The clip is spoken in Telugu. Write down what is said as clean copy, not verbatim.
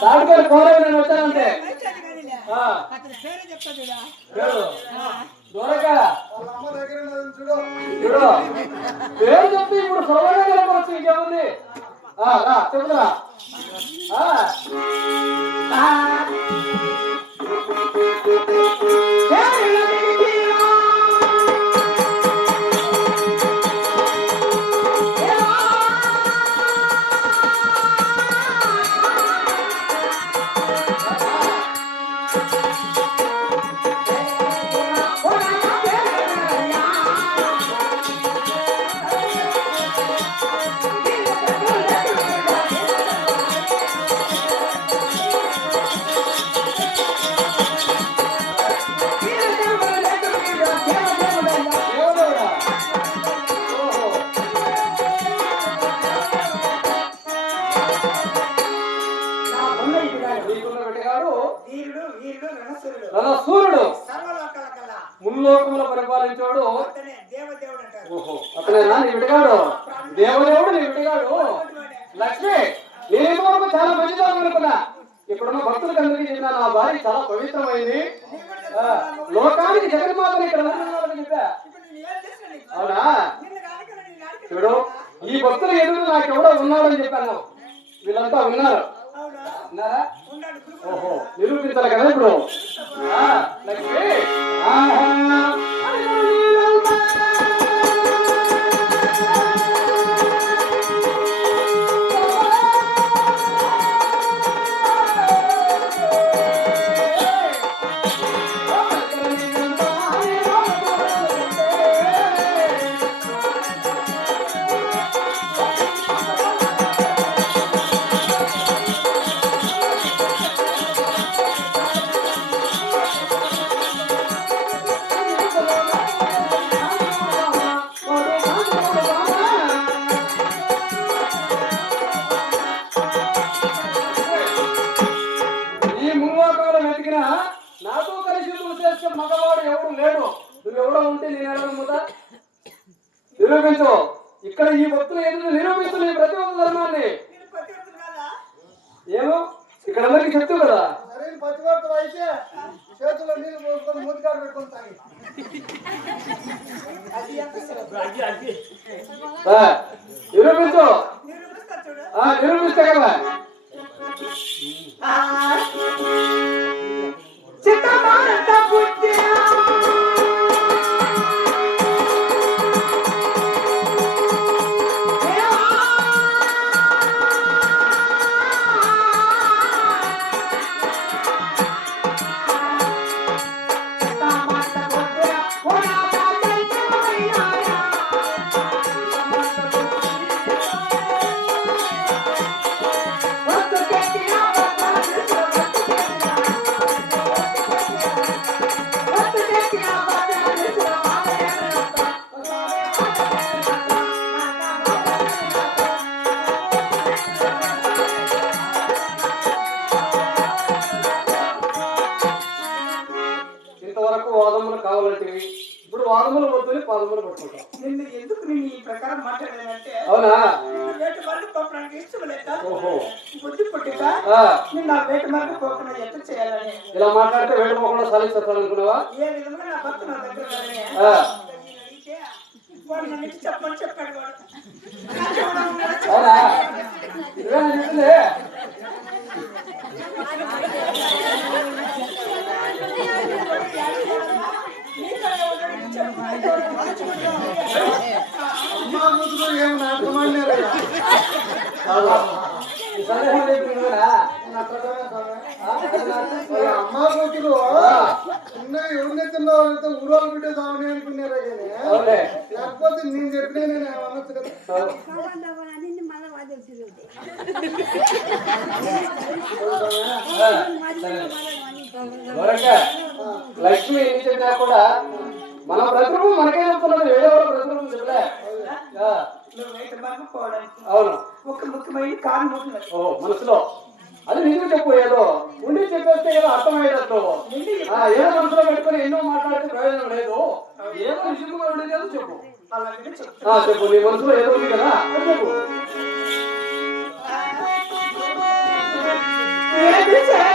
దానిపై కోరేవి నేను వచ్చానంటే పేరు చెప్పి ఇప్పుడు సౌకర్యంగా వచ్చి ఇంకేముంది చెబుతురా సూర్యుడు ముల్లోకముల పరిపాలించాడు. ఓహో అతనేనా నీ విడిగాడు? దేవదేవుడు నీ విడిగాడు. లక్ష్మి నేను వరకు చాలా మంచిదాన్ని అనుకున్నా. ఇప్పుడున్న భక్తులకు అందరికీ చెప్పిన నా భార్య చాలా పవిత్రమైంది, లోకానికి జగన్మాతని ఇక్కడ చెప్పా. అవునా? చూడు ఈ భక్తులు ఎదురు నాకు ఎవడో ఉన్నాడని చెప్పాను. వీళ్ళంతా ఉన్నారు. ఓహో నిరూపించాలి కదా ఇప్పుడు. లక్ష్మి నాతో కలిసి చేస్తే మగవాడు ఎవడు లేడు. నువ్వెవడో ఉంటే నేను ముదా నిరూపించు. ఇక్కడ ఈ భక్తులు ఎదురు నిరూపిస్తు నీ ప్రతివంత ధర్మాన్ని. ఏమో ఇక్కడ అందరికి చెప్తావు కదా. చేతుల్లో నీళ్ళు పోసుకొని మూతికాడు పెట్టుకొని తాగి నిరూపించు. నిరూపిస్తా కదా. చిత్తమానంద బుద్ధి వాదములు కావాలంటే ఇప్పుడు వాదములు వద్దని పాదములు పట్టుకుంటాం. ఎందుకు నేను ఈ ప్రకారం మాట్లాడానంటే అవునా వేట మార్గం పోవడానికి ఇష్టం లేక ఓహో బుద్ధి పుట్టిక నేను నా వేట మార్గం పోకుండా ఎంత చేయాలని ఇలా మాట్లాడితే వేట పోకుండా సాధిస్తాను అనుకున్నావా? ఏ విధంగా నా భర్త నా దగ్గర వాడు నన్ను చెప్పని చెప్పాడు. వాడు అవునా ఇదే అమ్మా కూతురు చిన్నగా ఎవరినెత్తున్నా వాళ్ళతో ఊరాలు పెట్టేదామని అనుకున్నారా కానీ లేకపోతే నేను చెప్పినా నేను అనొచ్చు కదా. లక్ష్మి ఏం చెప్పినా కూడా మన ప్రతిరూపం మనకే చెప్తున్నది, వేరే వాళ్ళ ప్రతిరూపం చెప్పలే. అవును ఒక ముఖ్యమైన కారణం ఉంటుంది. ఓ మనసులో అది నిజం చెప్పు. ఏదో ఉండి చెప్పేస్తే ఏదో అర్థమయ్యేటట్టు. ఏదో మనసులో పెట్టుకొని ఎన్నో మాట్లాడితే ప్రయోజనం లేదు. ఏదో నిజంగా ఉండేది చెప్పు. అలాగే చెప్పు, నీ మనసులో ఏదో ఉంది కదా అది చెప్పు. ఏది